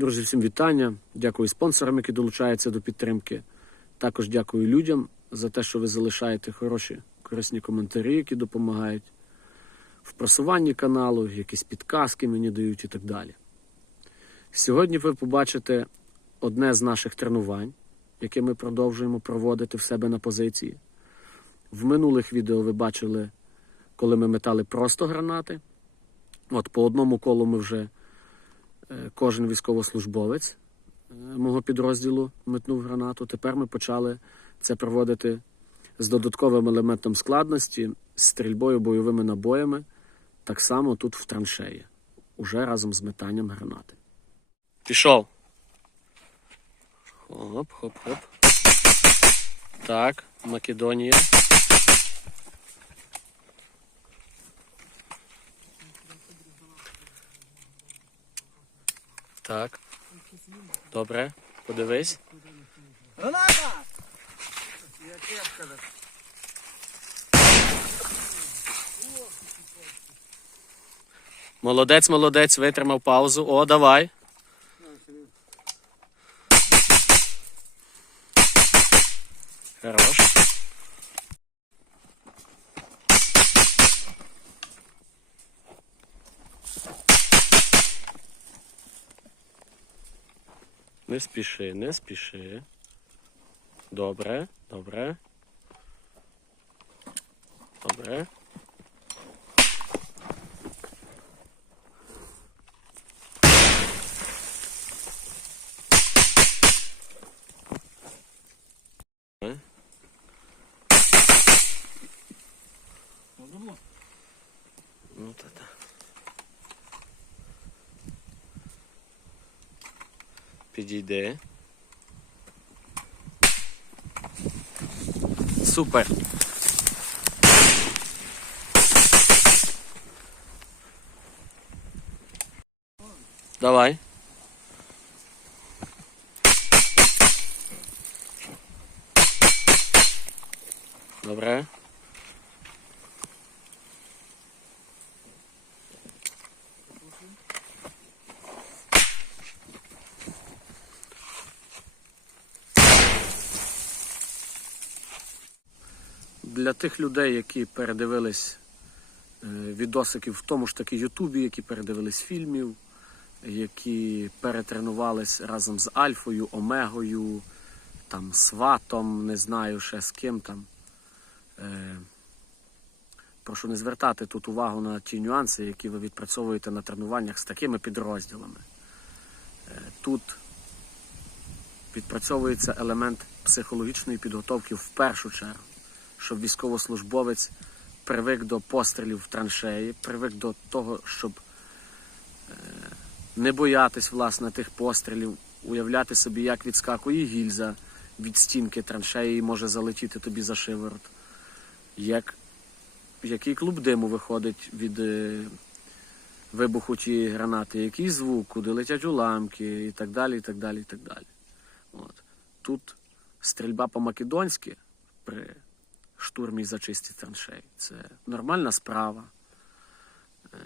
Друзі, всім вітання. Дякую спонсорам, які долучаються до підтримки. Також дякую людям за те, що ви залишаєте хороші, корисні коментарі, які допомагають в просуванні каналу, якісь підказки мені дають і так далі. Сьогодні ви побачите одне з наших тренувань, яке ми продовжуємо проводити в себе на позиції. В минулих відео ви бачили, коли ми метали просто гранати. От по одному колу ми вже кожен військовослужбовець е, мого підрозділу метнув гранату. Тепер ми почали це проводити з додатковим елементом складності, стрільбою бойовими набоями, так само тут в траншеї, уже разом з метанням гранати. Пішов. Хоп, хоп, хоп. Так, Македонія. Так. Добре, подивись. Граната! Молодець, молодець, витримав паузу. О, давай. Не спіши, не спіши. Добре, добре. Добре. Підійди. Супер. Давай. Добре. Для тих людей, які передивились е, відосики в тому ж таки Ютубі, які передивились фільмів, які перетренувались разом з Альфою, Омегою, там, Сватом, не знаю ще з ким там. Е, Прошу не звертати тут увагу на ті нюанси, які ви відпрацьовуєте на тренуваннях з такими підрозділами. Е, Тут відпрацьовується елемент психологічної підготовки в першу чергу, щоб військовослужбовець привик до пострілів в траншеї, привик до того, щоб е, не боятись власне тих пострілів, уявляти собі, як відскакує гільза від стінки траншеї і може залетіти тобі за шиворот. Як, який клуб диму виходить від е, вибуху тієї гранати, який звук, куди летять уламки і так далі. і так далі, і так далі. От. Тут стрільба по-македонськи при штурмі і зачисті траншей. Це нормальна справа. Е,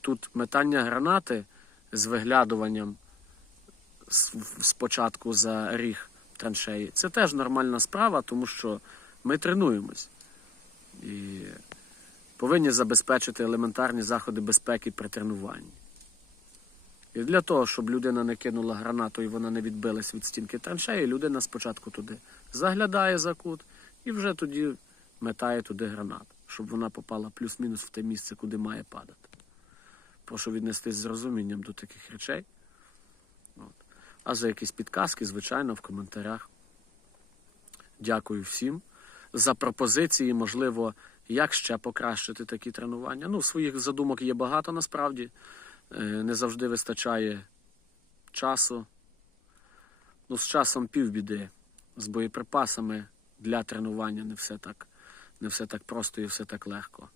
Тут метання гранати з виглядуванням спочатку за ріг траншеї. Це теж нормальна справа, тому що ми тренуємось і повинні забезпечити елементарні заходи безпеки при тренуванні. І для того, щоб людина не кинула гранату і вона не відбилась від стінки траншеї, людина спочатку туди заглядає за кут і вже тоді метає туди гранату, щоб вона попала плюс-мінус в те місце, куди має падати. Прошу віднестись з розумінням до таких речей. От. А за якісь підказки, звичайно, в коментарях. Дякую всім за пропозиції, можливо, як ще покращити такі тренування. Ну, своїх задумок є багато насправді. Е, Не завжди вистачає часу. Ну, з часом півбіди. З боєприпасами для тренування не все так, не все так просто і все так легко.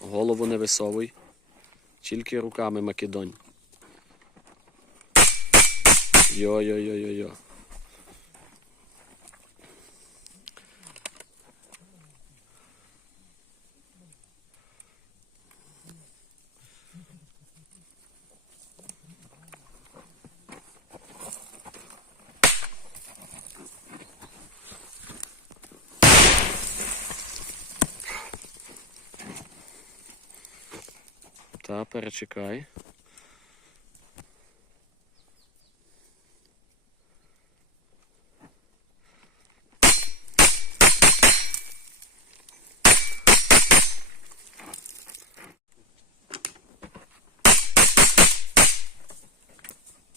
Голову не висовуй. Тільки руками Македонь. Йо-йо-йо-йо-йо. Та, перечекай.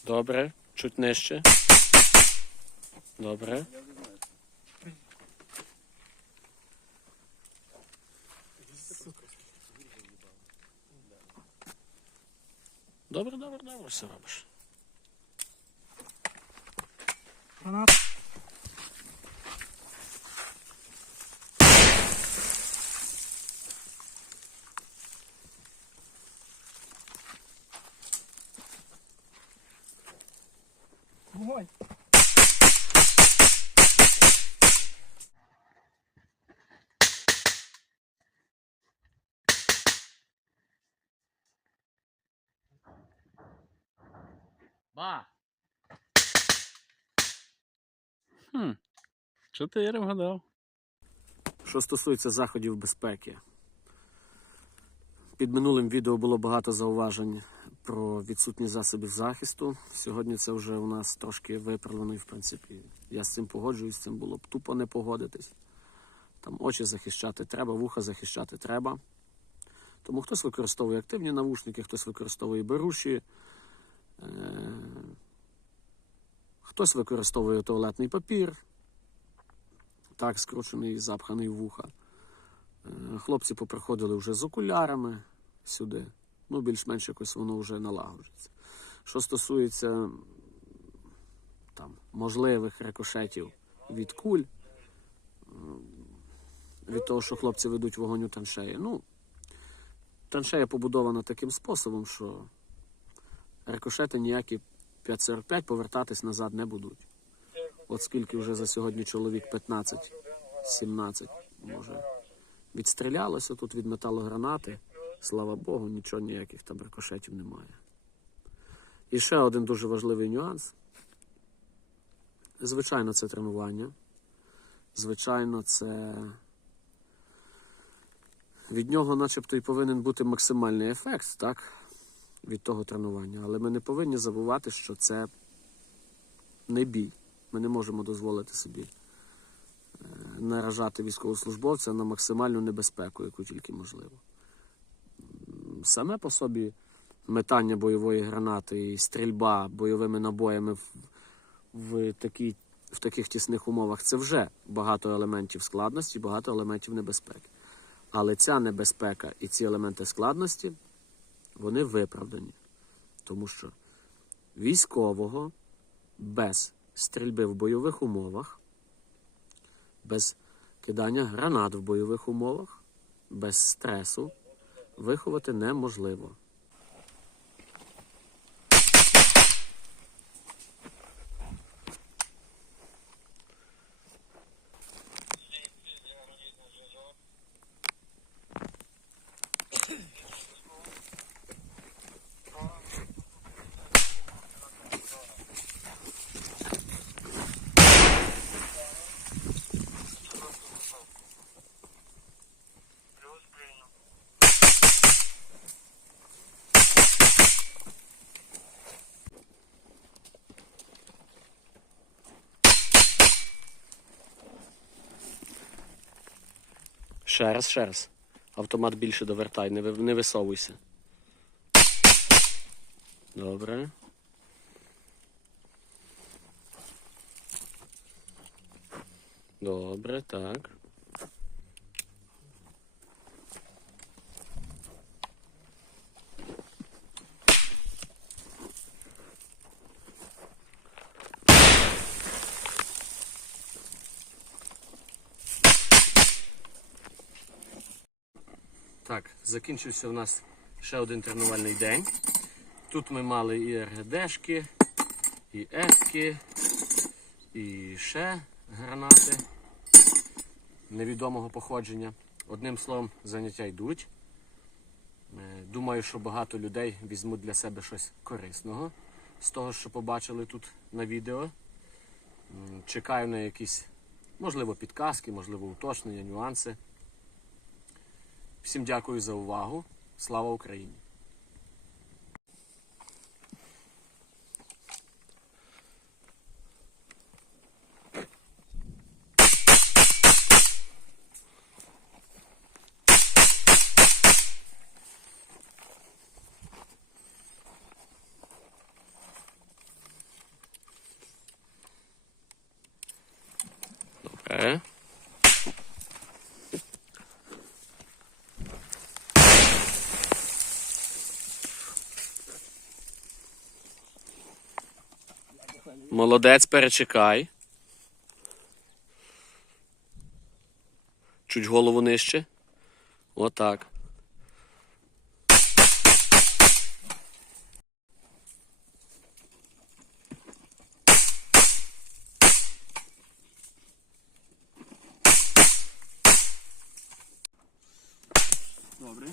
Добре, чуть нижче. Добре. Добре, добре, добре, все робиш. Граната. Ба! Хм. Чотири вгадав. Що стосується заходів безпеки. Під минулим відео було багато зауважень про відсутність засобів захисту. Сьогодні це вже у нас трошки виправлено і, в принципі, я з цим погоджуюсь, з цим було б тупо не погодитись. Там очі захищати треба, вуха захищати треба. Тому хтось використовує активні навушники, хтось використовує беруші, хтось використовує туалетний папір, так, скручений, і запханий в вуха. Е, Хлопці поприходили вже з окулярами сюди. Ну, більш-менш якось воно вже налагоджується. Що стосується там, можливих рикошетів від куль, від того, що хлопці ведуть вогонь у траншеї. Ну, траншея побудована таким способом, що рикошети ніякі 5,45 повертатись назад не будуть. От скільки вже за сьогодні чоловік 15-17 може відстрілялося тут від металогранати. Слава Богу, нічого ніяких там рикошетів немає. І ще один дуже важливий нюанс. Звичайно, це тренування. Звичайно, це від нього, начебто, і повинен бути максимальний ефект, так? Від того тренування. Але ми не повинні забувати, що це не бій. Ми не можемо дозволити собі е, наражати військовослужбовця на максимальну небезпеку, яку тільки можливо. Саме по собі метання бойової гранати і стрільба бойовими набоями в, в, такій, в таких тісних умовах це вже багато елементів складності, багато елементів небезпеки. Але ця небезпека і ці елементи складності вони виправдані. Тому що військового без стрільби в бойових умовах, без кидання гранат в бойових умовах, без стресу виховати неможливо. Ще раз, ще раз. Автомат більше довертай, не, не висовуйся. Добре. Добре, так. Так, закінчився у нас ще один тренувальний день. Тут ми мали і РГДшки, і Фки, і ще гранати невідомого походження. Одним словом, заняття йдуть. Е, Думаю, що багато людей візьмуть для себе щось корисного з того, що побачили тут на відео. Чекаю на якісь, можливо, підказки, можливо, уточнення, нюанси. Всім дякую за увагу. Слава Україні! Молодець, перечекай. Чуть голову нижче. Отак. Добре.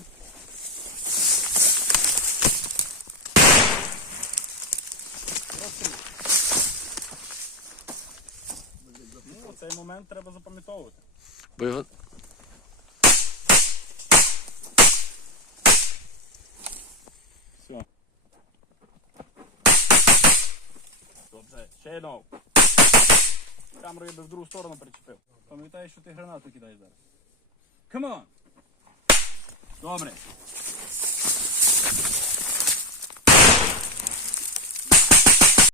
Ну, цей момент треба запам'ятовувати. Бо його... Все. Добре, ще одного. Камеру я би в другу сторону причепив. Пам'ятай, що ти гранату кидаєш зараз. Come on! Добре.